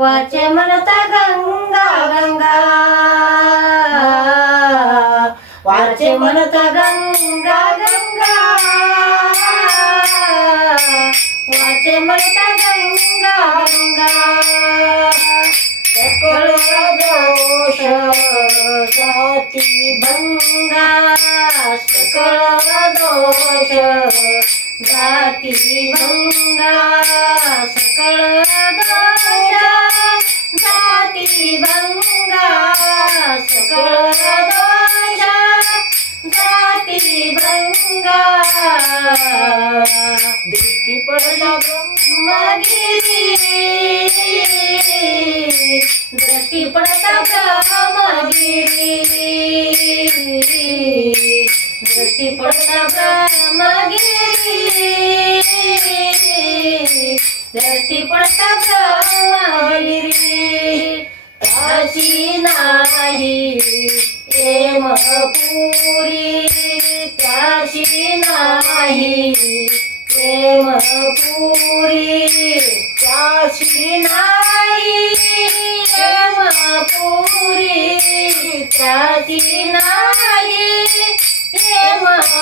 వచ్చే మనత గంగా గంగా. వచ్చే మనత గంగా గంగా. వచ్చే మనత గంగా గంగా. ఎక్కడో దోష జాతి భంగా सकळ दोष जाती भंगा सकळ दोष जाती भंगा सकळ दोष जाती भंगा दृष्टी पडला ब्रह्मगिरी दृष्टी पडता ब्रह्मगिरी पडता ब्रह्मगिरी दृष्टी पडता मागिरी काशी नाही प्रेम पुरी काशी नाही प्रेम पुरी काशी नाही प्रेम पुरी काशी नाही.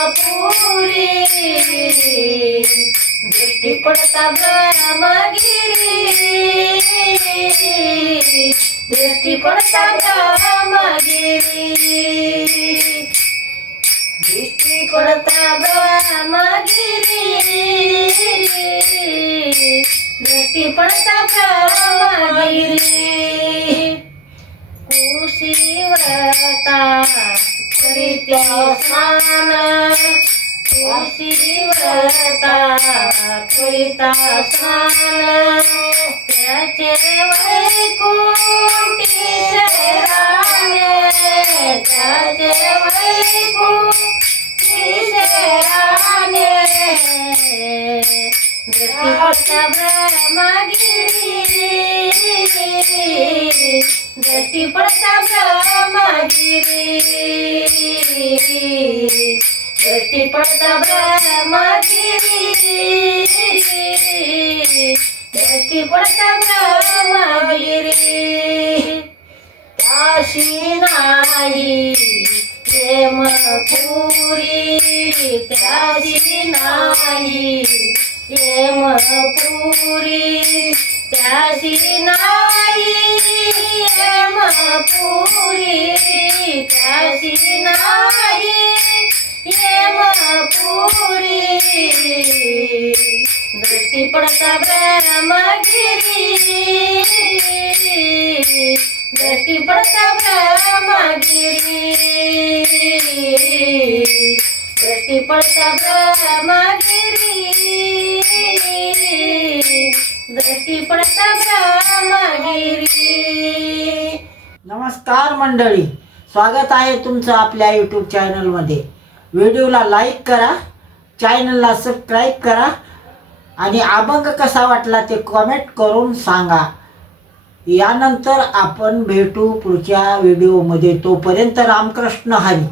पुरी. दृष्टी पडता ब्रह्मगिरी दृष्टी पडता ब्रह्मगिरी दृष्टी पडता ब्रह्मगिरी दृष्टी पडता ब्रह्मगिरी शिवता करिता स्नान त्याचे वैकुंठी शराने त्याचे वैकुंठी शराने दृष्टी पडता ब्रह्मगिरी. दृष्टी ब्रह्मगिरी. दृष्टी पडता ब्रह्मगिरी दृष्टी पडता ब्रह्मगिरी त्याशी नाही प्रेम पुरी त्याशी नाही प्रेम पुरी त्याशी नाही प्रेम पुरी त्याशी पुरी दृष्टी पडता ब्रह्मगिरी दृष्टी पडता ब्रह्मगिरी दृष्टी पडता ब्रह्मगिरी दृष्टी पडता ब्रह्मगिरी नमस्कार मंडळी स्वागत आहे तुमचं आपल्या यूट्यूब चॅनलमध्ये व्हिडिओला लाईक करा चॅनलला सबस्क्राईब करा आणि अभंग कसा वाटला ते कमेंट करून सांगा. यानंतर आपण भेटू पुढच्या व्हिडिओमध्ये तोपर्यंत रामकृष्ण हरी.